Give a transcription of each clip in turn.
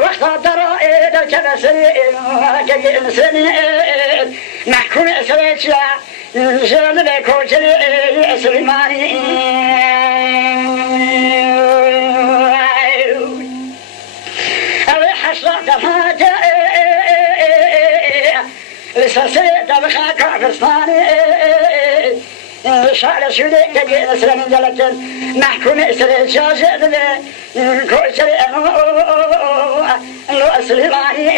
وقت درائد كبسرين كجين سنين محكوم سريتيا جلد كوجري سليماني أبي حشرة دفاتي لساسي دبخا كافرستاني شعر شودي كجين سليمين جلد محكوم سريتيا جلد كوجري سليماني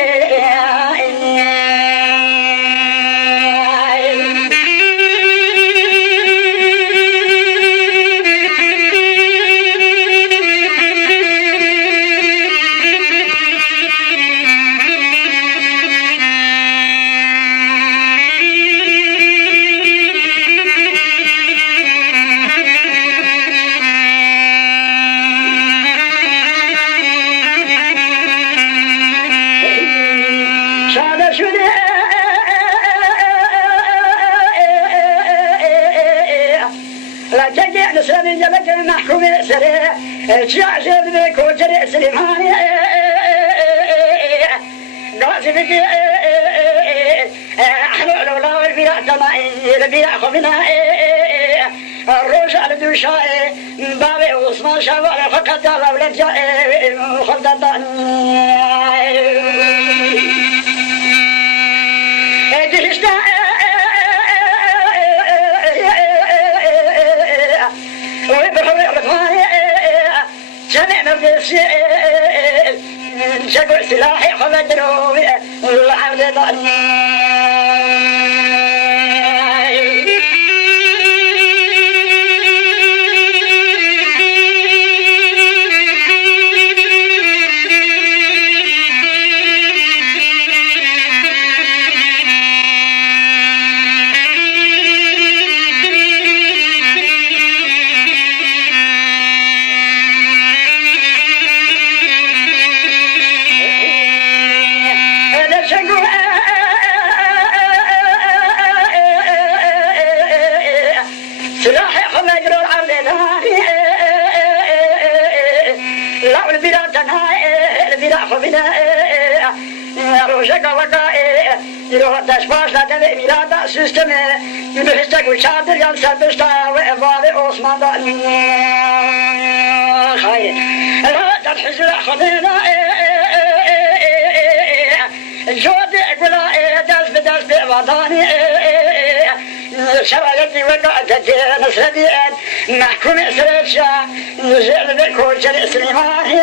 سليمان جلك محكوم سريع شعشر بك وجري سليماني قاسي بك حلول ولا والبيع تمائي البيع خبنا الروش على دوشاي بابي وصمان شوال فقط على ولد جاي خلدان دشتا شقوا سلاحي خمدروا والعبد ضعني روشك وقائع يروح تشباش لدى ميلادا سيستمي بحستك وشادر ينسى بشتا وإضالي عثمان داني خير لا تنحزر خذينا جودي اقولا داس بداس بإباداني شرايطي وقعدتي نسردي محكوم سريتشا نزل بكل شريء سليماني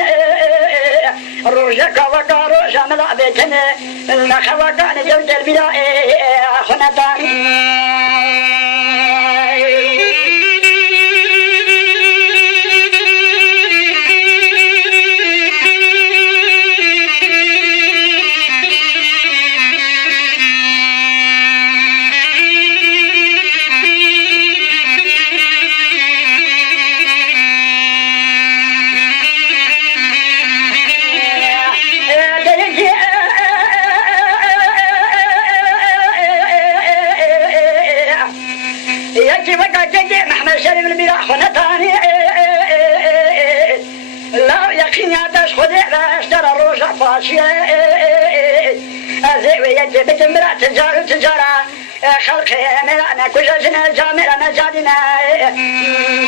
روجك وقع روجا ملا بيتني نخ وقعني يوجد البلاء خنطاني شرم البلاء خنطاني لا يقين يدش خذي اشترى روجع فاشية ازيوي يجي بتمرأ تجارة خلقي مرانا كجاجنا جامرة مجادنا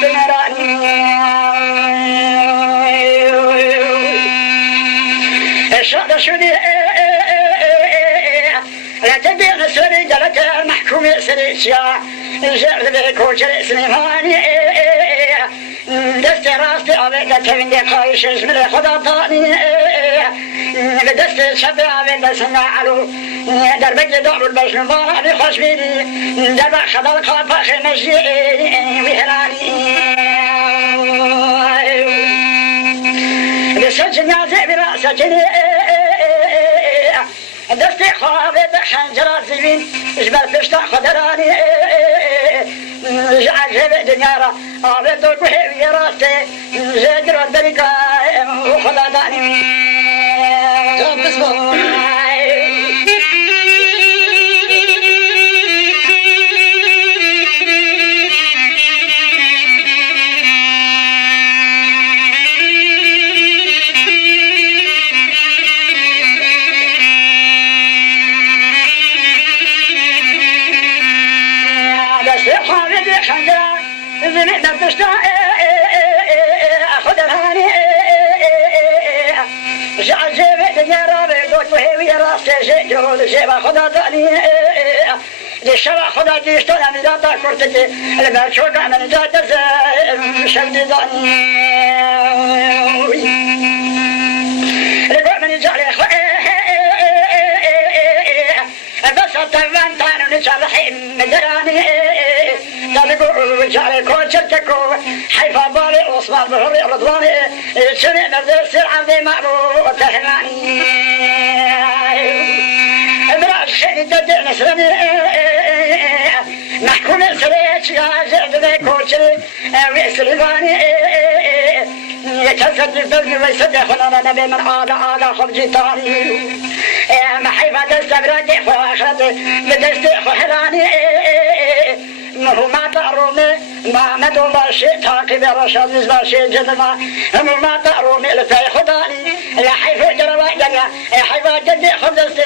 بمراني الشهد شدي لا تبين سوري جلت محكوم سريشيا جعل بكوشر سليماني دست راستي عبيدة من دقايش اسم خدا طاني بدست شبه عبيدة سنعلو دربك دعو البشر مباراني خشبيني دربك خدا القافة خمجي وهراني بسجن يعزي برأسك دستي خوابت حنجرات زبين جبل فشتا خدراني جعجب دنيارا عبد الكوهي يراسي جدر البريكا وخلداني جاب بسبب دشتا خود الهاني جعجب يا رابي دوت وهي راستي جول شيبا خدا داني للشبع خدا جيشتون أنا لا تاكرتك لما تشوق من جات شمدي داني لقوا من جعلي بس الطبان تانو نشالحي مدراني تلقوا جعلي كون شرتكو حيفا بالي عثمان بحري رضواني شنع مردس العظيم معروف تهماني امرأة شهيدة نسرني محكوم السريش يا زعدني كوشري ويسلماني يتسد الفزن ويصدق لنا نبي من آغا خرجي طاري محيفة دستبردي وآخرتي بدستي خلاني مهو ما تعروني ما مدو باشي تاقي برشاد باشي جدما مهو ما تعروني لفاي خداني يا حيفو جروا جنيا يا حيفو جدي خبزستي